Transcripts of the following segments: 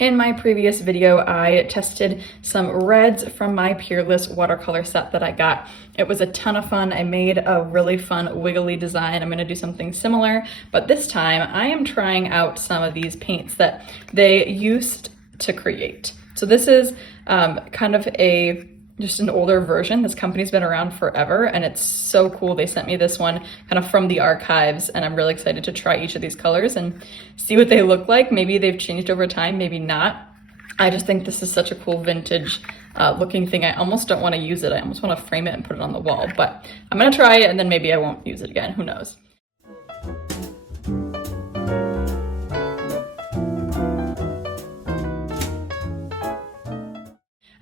In my previous video, I tested some reds from my Peerless watercolor set that I got. It was a ton of fun. I made a really fun wiggly design. I'm gonna do something similar, but this time I am trying out some of these paints that they used to create. So this is kind of just an older version. This company's been around forever and it's so cool. They sent me this one kind of from the archives and I'm really excited to try each of these colors and see what they look like. Maybe they've changed over time, maybe not. I just think this is such a cool vintage looking thing. I almost don't want to use it. I almost want to frame it and put it on the wall, but I'm gonna try it and then maybe I won't use it again, who knows.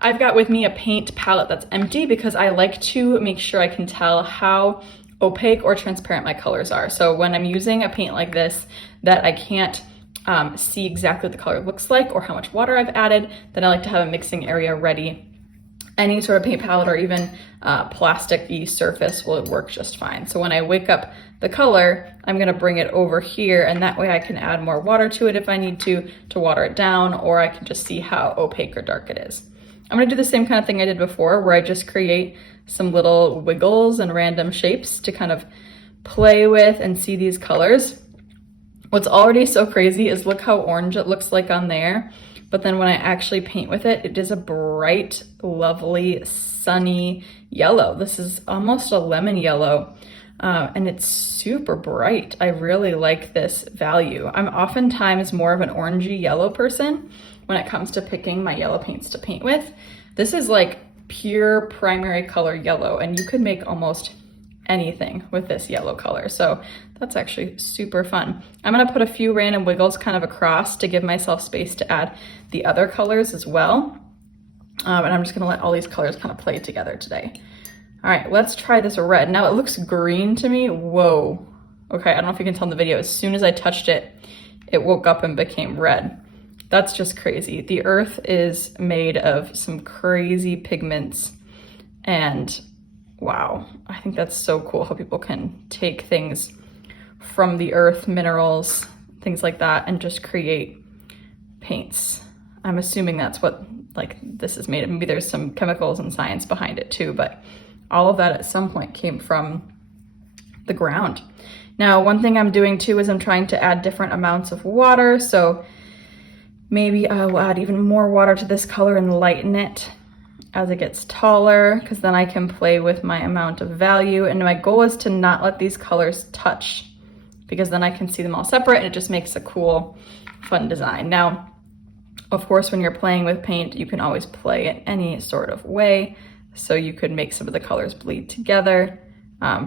I've got with me a paint palette that's empty because I like to make sure I can tell how opaque or transparent my colors are. So when I'm using a paint like this that I can't see exactly what the color looks like or how much water I've added, then I like to have a mixing area ready. Any sort of paint palette or even plastic-y surface will work just fine. So when I wake up the color, I'm gonna bring it over here and that way I can add more water to it if I need to water it down, or I can just see how opaque or dark it is. I'm gonna do the same kind of thing I did before where I just create some little wiggles and random shapes to kind of play with and see these colors. What's already so crazy is look how orange it looks like on there, but then when I actually paint with it, it is a bright, lovely, sunny yellow. This is almost a lemon yellow, and it's super bright. I really like this value. I'm oftentimes more of an orangey yellow person when it comes to picking my yellow paints to paint with. This is like pure primary color yellow, and you could make almost anything with this yellow color. So that's actually super fun. I'm gonna put a few random wiggles kind of across to give myself space to add the other colors as well. And I'm just gonna let all these colors kind of play together today. All right, let's try this red. Now it looks green to me. Whoa. Okay, I don't know if you can tell in the video, as soon as I touched it, it woke up and became red. That's just crazy. The earth is made of some crazy pigments and wow, I think that's so cool how people can take things from the earth, minerals, things like that, and just create paints. I'm assuming that's what like this is made of. Maybe there's some chemicals and science behind it too, but all of that at some point came from the ground. Now, one thing I'm doing too is I'm trying to add different amounts of water. So maybe I will add even more water to this color and lighten it as it gets taller, because then I can play with my amount of value. And my goal is to not let these colors touch, because then I can see them all separate and it just makes a cool, fun design. Now, of course, when you're playing with paint, you can always play it any sort of way. So you could make some of the colors bleed together.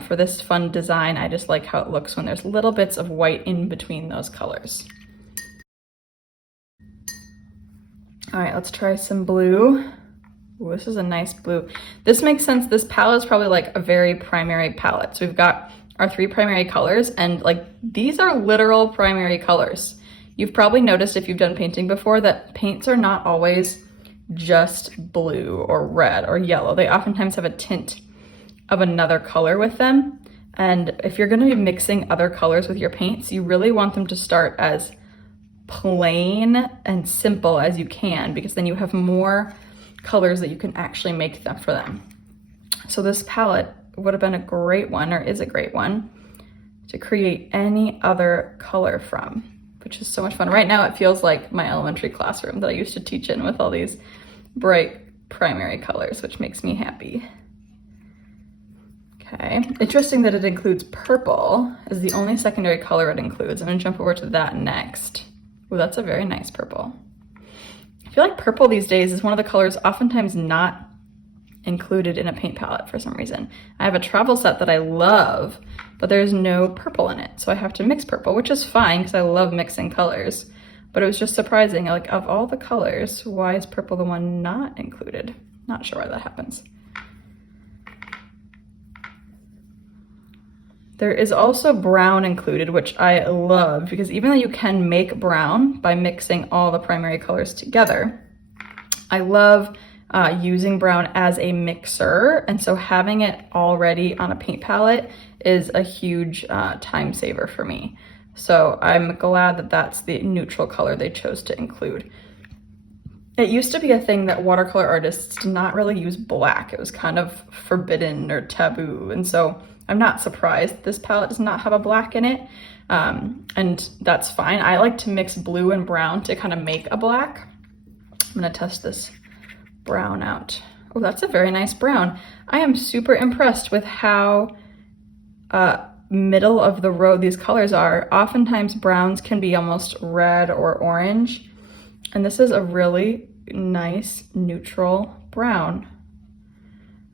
For this fun design, I just like how it looks when there's little bits of white in between those colors. All right, let's try some blue. Ooh, this is a nice blue. This makes sense. This palette is probably like a very primary palette. So we've got our three primary colors, and like these are literal primary colors. You've probably noticed if you've done painting before that paints are not always just blue or red or yellow. They oftentimes have a tint of another color with them. And if you're gonna be mixing other colors with your paints, you really want them to start as plain and simple as you can, because then you have more colors that you can actually make them for them. So this palette would have been a great one, or is a great one, to create any other color from, which is so much fun. Right now it feels like my elementary classroom that I used to teach in with all these bright primary colors, which makes me happy. Okay, interesting that it includes purple as the only secondary color it includes. I'm gonna jump over to that next. Oh, that's a very nice purple. I feel like purple these days is one of the colors oftentimes not included in a paint palette for some reason. I have a travel set that I love, but there's no purple in it. So I have to mix purple, which is fine because I love mixing colors. But it was just surprising, like of all the colors, why is purple the one not included? Not sure why that happens. There is also brown included, which I love, because even though you can make brown by mixing all the primary colors together, I love using brown as a mixer. And so having it already on a paint palette is a huge time saver for me. So I'm glad that that's the neutral color they chose to include. It used to be a thing that watercolor artists did not really use black. It was kind of forbidden or taboo. And so I'm not surprised this palette does not have a black in it. And that's fine. I like to mix blue and brown to kind of make a black. I'm gonna test this brown out. Oh, that's a very nice brown. I am super impressed with how middle of the road these colors are. Oftentimes browns can be almost red or orange, and this is a really nice neutral brown.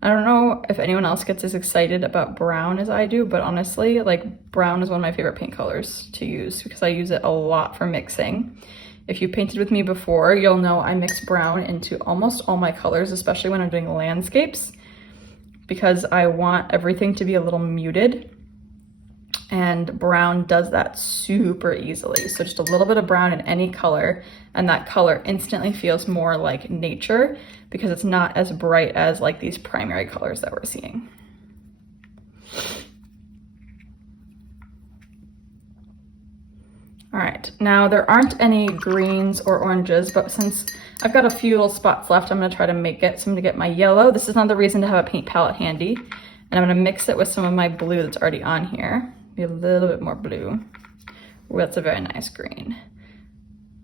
I don't know if anyone else gets as excited about brown as I do, but honestly, like, brown is one of my favorite paint colors to use because I use it a lot for mixing. If you painted with me before, you'll know I mix brown into almost all my colors, especially when I'm doing landscapes, because I want everything to be a little muted, and brown does that super easily. So just a little bit of brown in any color, and that color instantly feels more like nature because it's not as bright as like these primary colors that we're seeing. All right, now there aren't any greens or oranges, but since I've got a few little spots left, I'm gonna try to make it. So I'm gonna get my yellow. This is another reason to have a paint palette handy. And I'm gonna mix it with some of my blue that's already on here. Be a little bit more blue. Ooh, that's a very nice green.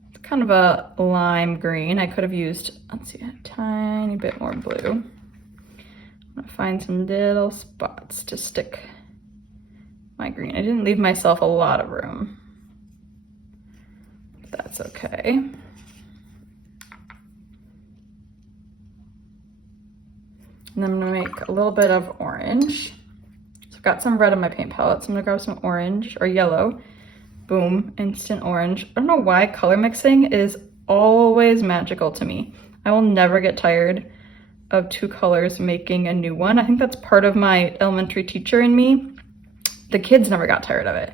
It's kind of a lime green. I could have used, let's see, a tiny bit more blue. I'm gonna find some little spots to stick my green. I didn't leave myself a lot of room. That's okay. And I'm gonna make a little bit of orange. So I've got some red on my paint palette, so I'm gonna grab some orange or yellow. Boom, instant orange. I don't know why color mixing is always magical to me. I will never get tired of two colors making a new one. I think that's part of my elementary teacher in me. The kids never got tired of it.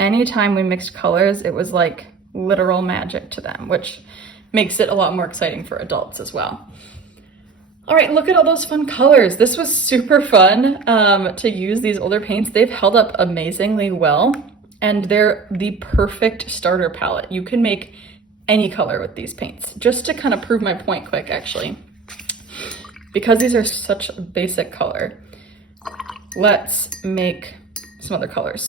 Anytime we mixed colors, it was like literal magic to them, which makes it a lot more exciting for adults as well. All right, look at all those fun colors. This was super fun to use these older paints. They've held up amazingly well, and they're the perfect starter palette. You can make any color with these paints. Just to kind of prove my point quick, actually, because these are such a basic color, let's make some other colors.